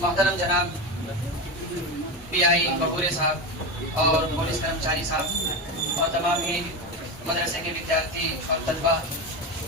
मोहतरम जनाब पीआई बबूरे साहब और पुलिस कर्मचारी साहब और तमाम ही मदरसे के विद्यार्थी और तलबा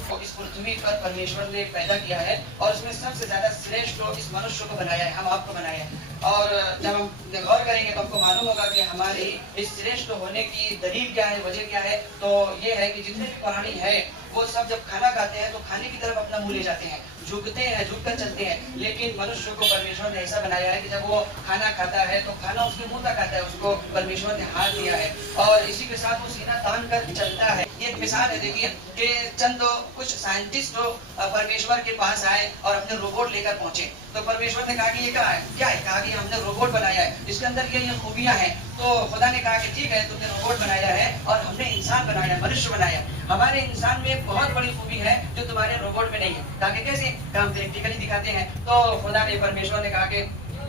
को इस पृथ्वी पर परमेश्वर ने पैदा किया है और उसमें सबसे ज्यादा श्रेष्ठ इस मनुष्य को बनाया है, हम आपको बनाया है। और जब हम गौर करेंगे तो हमको मालूम होगा कि हमारी इस श्रेष्ठ होने की दलील क्या है, वजह क्या है। तो ये है कि जितने भी प्राणी है वो सब जब खाना खाते हैं तो खाने की तरफ अपना मुंह ले जाते हैं, झुकते हैं, झुककर चलते हैं। लेकिन मनुष्य को परमेश्वर ने ऐसा बनाया है कि जब वो खाना खाता है तो खाना उसके मुंह तक आता है, उसको परमेश्वर ने हाथ दिया है और इसी के साथ वो सीना तान कर चलता है। ये एक मिसाल है, देखिए कि चंद कुछ साइंटिस्ट परमेश्वर के पास आए और अपने रोबोट लेकर पहुंचे। तो परमेश्वर ने कहा कि ये क्या है? कहा कि हमने रोबोट बनाया है, इसके अंदर ये खूबियां हैं। तो खुदा ने कहा कि ठीक है, तुमने रोबोट बनाया है और हमने इंसान बनाया, मनुष्य बनाया। हमारे इंसान में एक बहुत बड़ी खूबी है जो तुम्हारे रोबोट में नहीं है। कहा कि कैसे? काम प्रैक्टिकली दिखाते हैं। तो खुदा ने, परमेश्वर ने कहा कि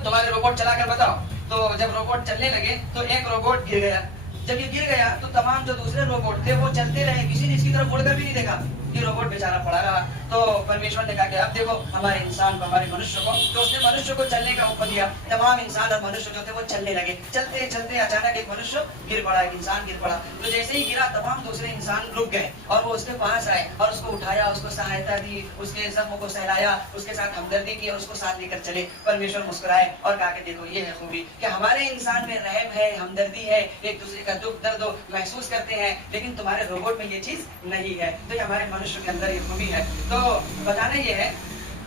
तुम्हारे रोबोट चला कर बताओ। तो जब रोबोट चलने लगे तो एक रोबोट गिर गया। जब ये गिर गया तो तमाम जो दूसरे रोबोट थे वो चलते रहे, किसी ने इसकी तरफ मुड़कर भी नहीं देखा। ये रोबोट बेचारा पड़ा रहा। तो परमेश्वर ने कहा कि अब देखो हमारे इंसान को, हमारे मनुष्य को। तो उसने मनुष्य को चलने का हुक्म दिया। तमाम इंसान और मनुष्य जो थे वो चलने लगे। चलते चलते अचानक एक मनुष्य गिर पड़ा, एक इंसान गिर पड़ा। तो जैसे ही गिरा तमाम दूसरे इंसान रुक गए और वो उसके पास आए और उसको उठाया, उसको सहायता दी, उसके जख्म को सहलाया, उसके साथ हमदर्दी की और उसको साथ लेकर चले। परमेश्वर मुस्कुराए और कहा कि देखो ये है खूबी कि हमारे इंसान में रहम है, हमदर्दी है, एक दूसरे का दुख दर्द महसूस करते हैं। लेकिन तुम्हारे रोबोट में ये चीज नहीं है। तो ये हमारे मनुष्य के अंदर ये खूबी है। तो बताना ये है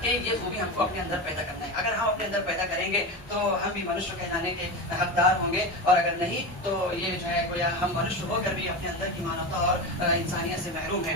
कि ये खूबी हमको अपने अंदर पैदा करना है। अगर हम अपने अंदर पैदा करेंगे तो हम भी मनुष्य कहलाने के हकदार होंगे, और अगर नहीं तो ये जो है कोई हम मनुष्य होकर भी अपने अंदर की मानवता और इंसानियत से महरूम है।